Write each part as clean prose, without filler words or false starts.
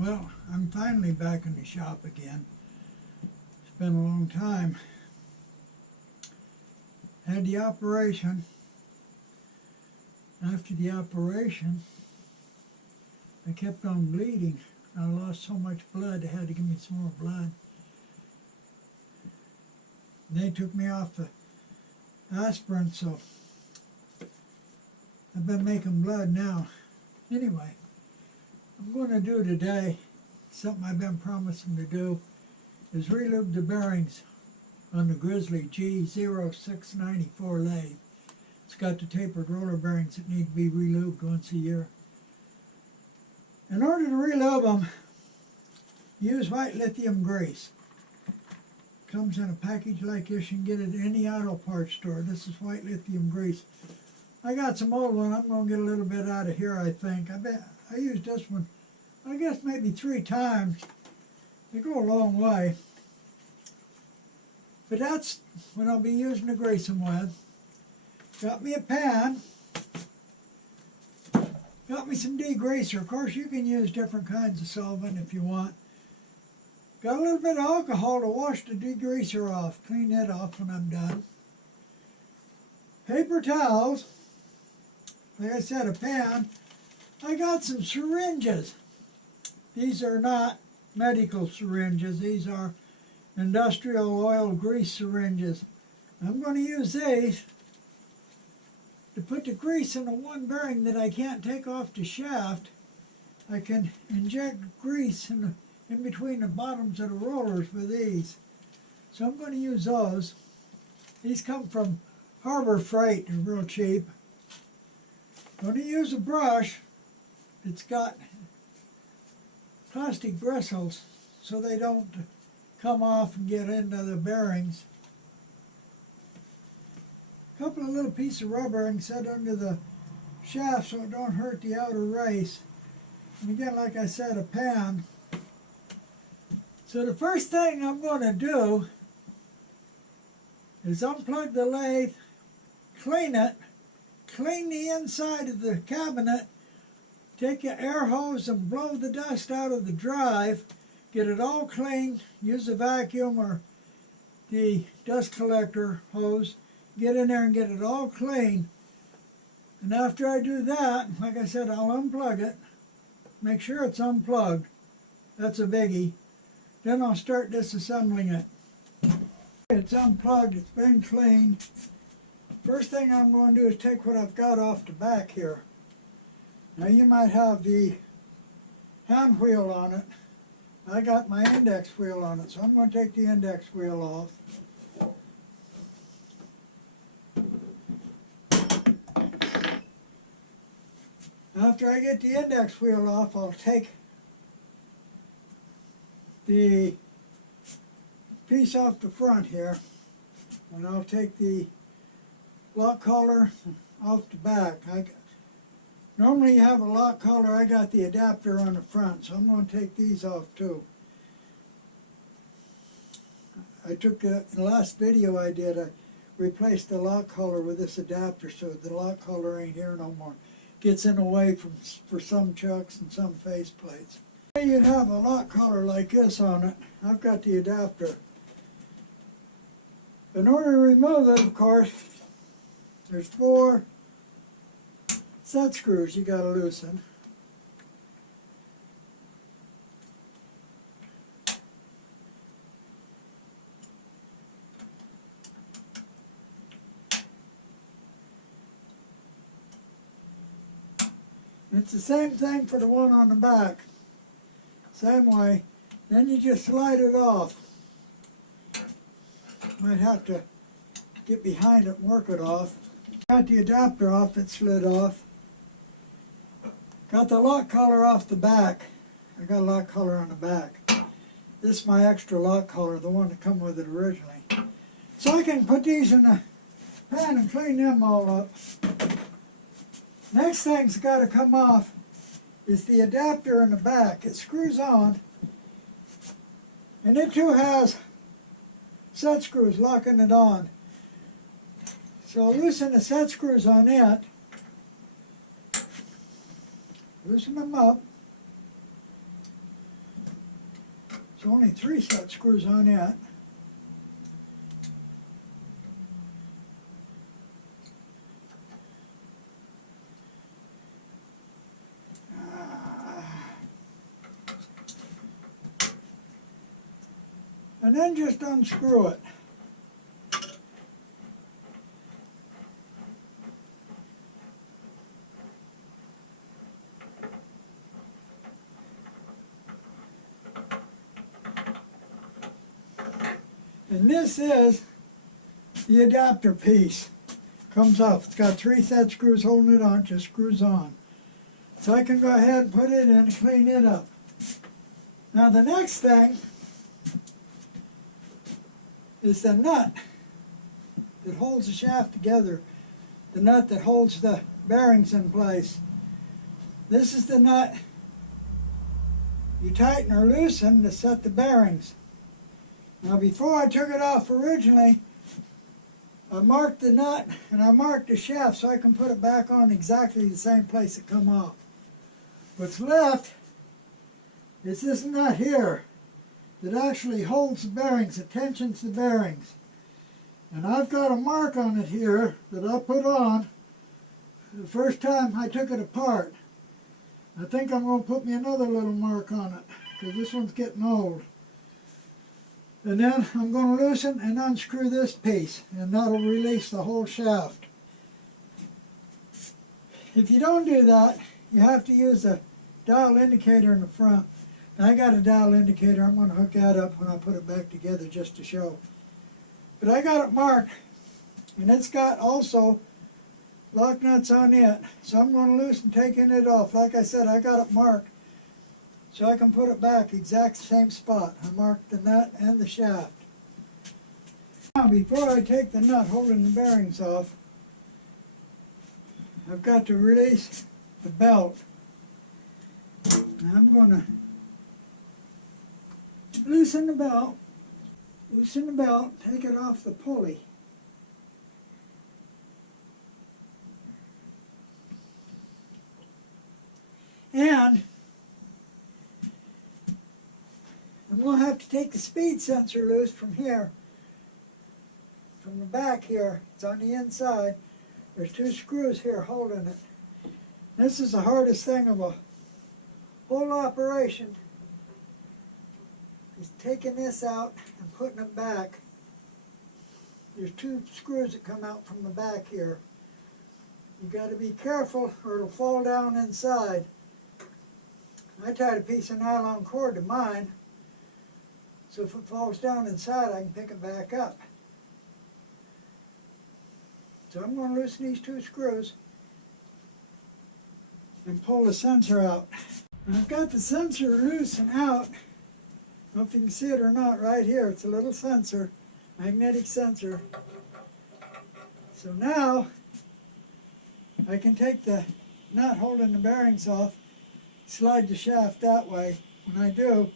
Well, I'm finally back in the shop again. It's been a long time. Had the operation. After the operation, I kept on bleeding. I lost so much blood, they had to give me some more blood. They took me off the aspirin, so I've been making blood now. Anyway, I'm going to do today, something I've been promising to do, is re-lube the bearings on the Grizzly G0694 lathe. It's got the tapered roller bearings that need to be re-lubed once a year. In order to re-lube them, use white lithium grease. Comes in a package like this. You can get it at any auto parts store. This is white lithium grease. I got some old one. I'm going to get a little bit out of here, I think. I used this one, I guess maybe 3 times. They go a long way. But that's what I'll be using to grease them with. Got me a pan. Got me some degreaser. Of course, you can use different kinds of solvent if you want. Got a little bit of alcohol to wash the degreaser off. Clean it off when I'm done. Paper towels. Like I said, a pan. I got some syringes. These are not medical syringes. These are industrial oil grease syringes. I'm going to use these to put the grease in the one bearing that I can't take off the shaft. I can inject grease in between the bottoms of the rollers with these. So I'm going to use those. These come from Harbor Freight. They're real cheap. I'm going to use a brush. It's got plastic bristles so they don't come off and get into the bearings. A couple of little pieces of rubber I can set under the shaft so it don't hurt the outer race. And again, like I said, a pan. So the first thing I'm going to do is unplug the lathe, clean it, clean the inside of the cabinet, take your air hose and blow the dust out of the drive, get it all clean, use a vacuum or the dust collector hose, get in there and get it all clean. And after I do that, like I said, I'll unplug it, make sure it's unplugged. That's a biggie. Then I'll start disassembling it. It's unplugged, it's been cleaned. First thing I'm going to do is take what I've got off the back here. Now you might have the hand wheel on it. I got my index wheel on it, so I'm going to take the index wheel off. After I get the index wheel off, I'll take the piece off the front here, and I'll take the lock collar off the back. Normally you have a lock collar, I got the adapter on the front, so I'm going to take these off too. I took in the last video I did, I replaced the lock collar with this adapter so the lock collar ain't here no more. Gets in the way for some chucks and some face plates. You'd have a lock collar like this on it. I've got the adapter. In order to remove it, of course, there's 4 set screws you got to loosen. It's the same thing for the one on the back. Same way. Then you just slide it off. Might have to get behind it and work it off. Got the adapter off, it slid off. Got the lock collar off the back. I got a lock collar on the back. This is my extra lock collar, the one that come with it originally. So I can put these in the pan and clean them all up. Next thing's got to come off is the adapter in the back. It screws on, and it too has set screws locking it on. So I'll loosen the set screws on it, loosen them up, There's only 3 set screws on it. And then just unscrew it. And this is the adapter piece. Comes off. It's got 3 set screws holding it on, just screws on. So I can go ahead and put it in and clean it up. Now the next thing is the nut that holds the shaft together. The nut that holds the bearings in place. This is the nut you tighten or loosen to set the bearings. Now before I took it off originally, I marked the nut and I marked the shaft so I can put it back on exactly the same place it come off. What's left is this nut here that actually holds the bearings, it tensions the bearings. And I've got a mark on it here that I put on the first time I took it apart. I think I'm going to put me another little mark on it because this one's getting old. And then I'm going to loosen and unscrew this piece, and that'll release the whole shaft. If you don't do that, you have to use a dial indicator in the front. I got a dial indicator. I'm going to hook that up when I put it back together just to show. But I got it marked, and it's got also lock nuts on it. So I'm going to loosen taking it off. Like I said, I got it marked so I can put it back exact same spot. I marked the nut and the shaft. Now before I take the nut holding the bearings off, I've got to release the belt. Now I'm going to loosen the belt, take it off the pulley. And I'm going to have to take the speed sensor loose from here, from the back here. It's on the inside. There's 2 screws here holding it. This is the hardest thing of a whole operation, is taking this out and putting it back. There's 2 screws that come out from the back here. You got to be careful or it'll fall down inside. I tied a piece of nylon cord to mine, so if it falls down inside, I can pick it back up. So I'm going to loosen these 2 screws and pull the sensor out. And I've got the sensor loose and out. I don't know if you can see it or not right here. It's a little sensor, magnetic sensor. So now I can take the nut holding the bearings off, slide the shaft that way. When I do,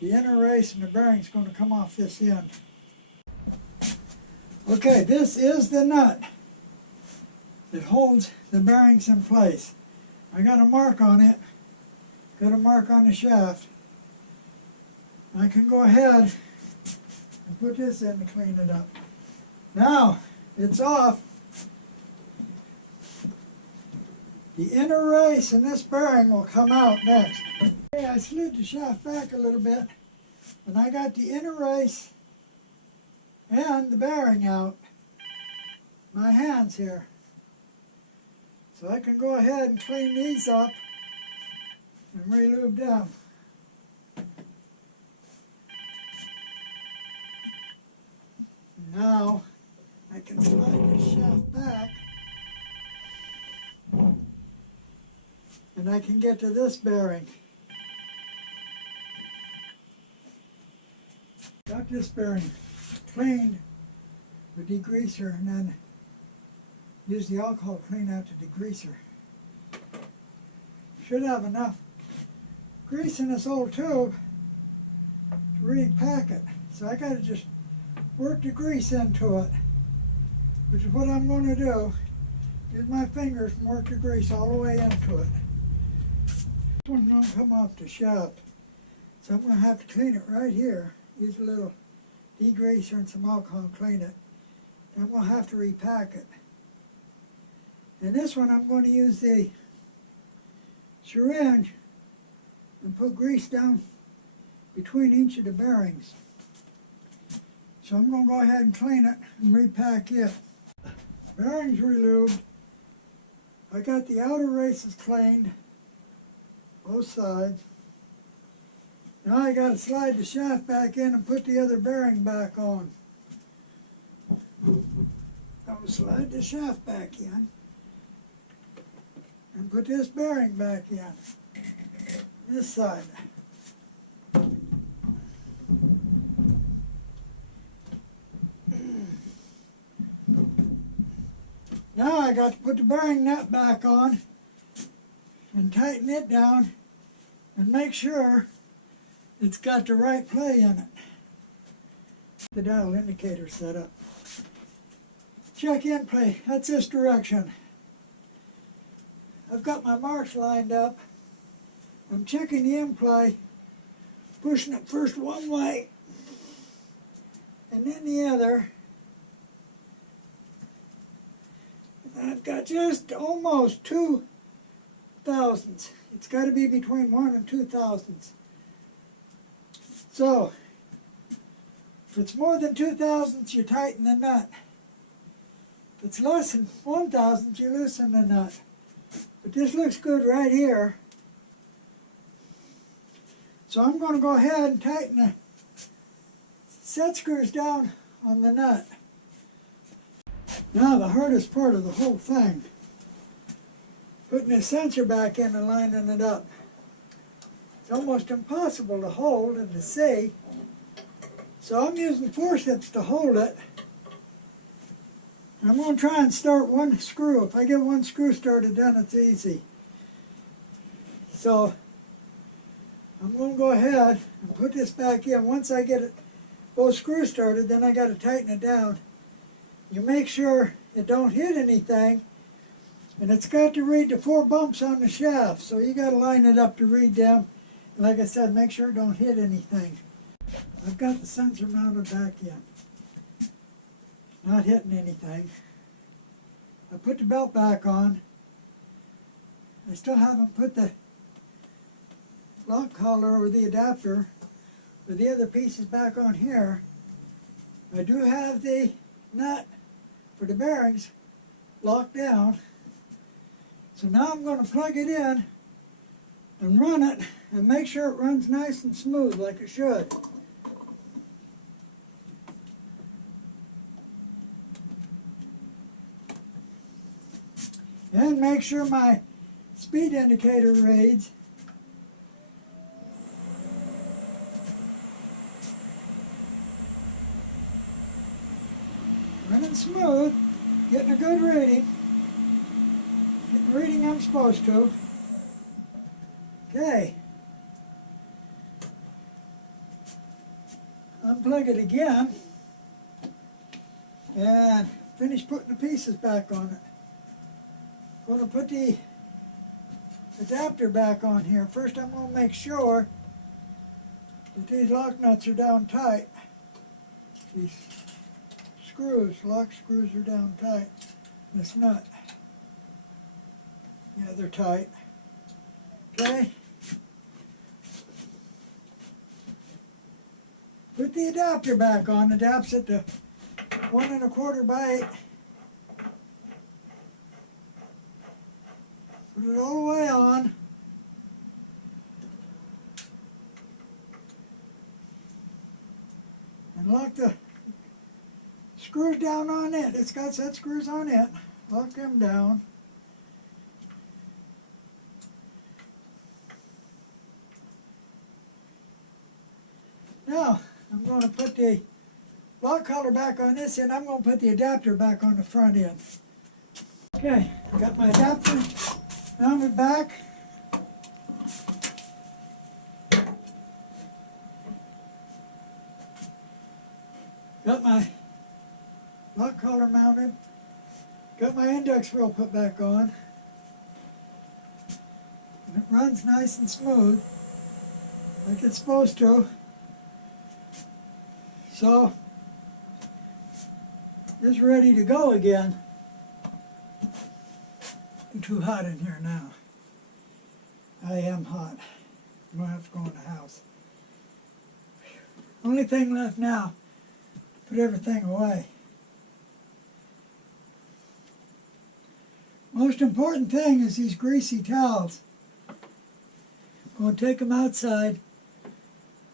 the inner race and the bearing's going to come off this end. Okay, this is the nut that holds the bearings in place. I got a mark on it, got a mark on the shaft. I can go ahead and put this in and clean it up. Now, it's off. The inner race and this bearing will come out next. Okay, I slid the shaft back a little bit, and I got the inner race and the bearing out. My hands here. So I can go ahead and clean these up and re-lube them. Now I can slide this shaft back and I can get to this bearing. Got this bearing cleaned with degreaser and then use the alcohol to clean out the degreaser. Should have enough grease in this old tube to repack it. So I got to just work the grease into it, which is what I'm going to do. Use my fingers and work the grease all the way into it. This one don't come off the shaft. So I'm going to have to clean it right here. Use a little degreaser and some alcohol and clean it. I'm going to have to repack it. And this one I'm going to use the syringe and put grease down between each of the bearings. So I'm going to go ahead and clean it and repack it. Bearings relubed. I got the outer races cleaned, both sides. Now I got to slide the shaft back in and put the other bearing back on. I'll slide the shaft back in and put this bearing back in, this side. Now I got to put the bearing nut back on and tighten it down and make sure it's got the right play in it. The dial indicator set up. Check in play, that's this direction. I've got my marks lined up. I'm checking the in play, pushing it first one way and then the other. And I've got just almost 2 thousandths. It's got to be between 1 and 2 thousandths. So, if it's more than 2 thousandths, you tighten the nut. If it's less than 1 thousandth, you loosen the nut. But this looks good right here. So I'm going to go ahead and tighten the set screws down on the nut. Now the hardest part of the whole thing, putting the sensor back in and lining it up. It's almost impossible to hold and to see. So I'm using forceps to hold it. I'm going to try and start one screw. If I get one screw started, then it's easy. So I'm going to go ahead and put this back in. Once I get it, both screws started, then I got to tighten it down. You make sure it don't hit anything, and it's got to read the 4 bumps on the shaft, so you got to line it up to read them. And like I said, make sure it don't hit anything. I've got the sensor mounted back in. Not hitting anything. I put the belt back on. I still haven't put the lock collar or the adapter or the other pieces back on here. I do have the nut for the bearings locked down. So now I'm going to plug it in and run it and make sure it runs nice and smooth like it should. And make sure my speed indicator reads. Running smooth, getting a good reading. Getting the reading I'm supposed to. Okay. Unplug it again and finish putting the pieces back on it. I'm going to put the adapter back on here. First I'm going to make sure that these lock nuts are down tight. These screws, lock screws are down tight. This nut. Yeah, they're tight. Okay. Put the adapter back on. Adapts it to 1 1/4 by 8. Put it all the way on. And lock the screws down on it. It's got set screws on it. Lock them down. Now, I'm going to put the lock collar back on this end. I'm going to put the adapter back on the front end. Okay, got my adapter mounted back. Got my lock collar mounted. Got my index wheel put back on. And it runs nice and smooth. like it's supposed to. So, it's ready to go again. I'm too hot in here now. I am hot. I'm going to have to go in the house. Only thing left now, put everything away. Most important thing is these greasy towels. I'm going to take them outside,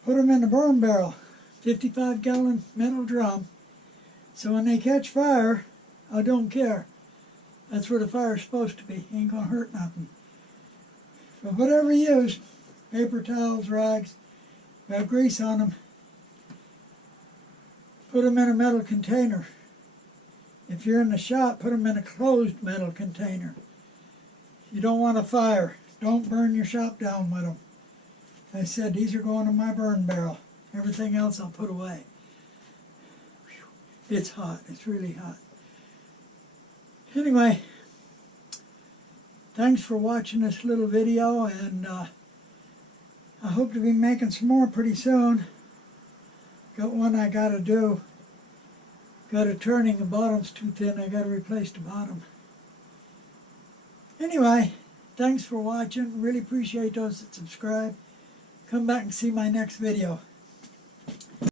put them in the burn barrel, 55-gallon metal drum, so when they catch fire, I don't care. That's where the fire's supposed to be. Ain't going to hurt nothing. So whatever you use, paper towels, rags, got grease on them, put them in a metal container. If you're in the shop, put them in a closed metal container. You don't want a fire. Don't burn your shop down with them. I said, these are going in my burn barrel. Everything else I'll put away. It's hot. It's really hot. Anyway, thanks for watching this little video, and I hope to be making some more pretty soon. Got one I got to do. Got a turning, the bottom's too thin, I got to replace the bottom. Anyway, thanks for watching. Really appreciate those that subscribe. Come back and see my next video.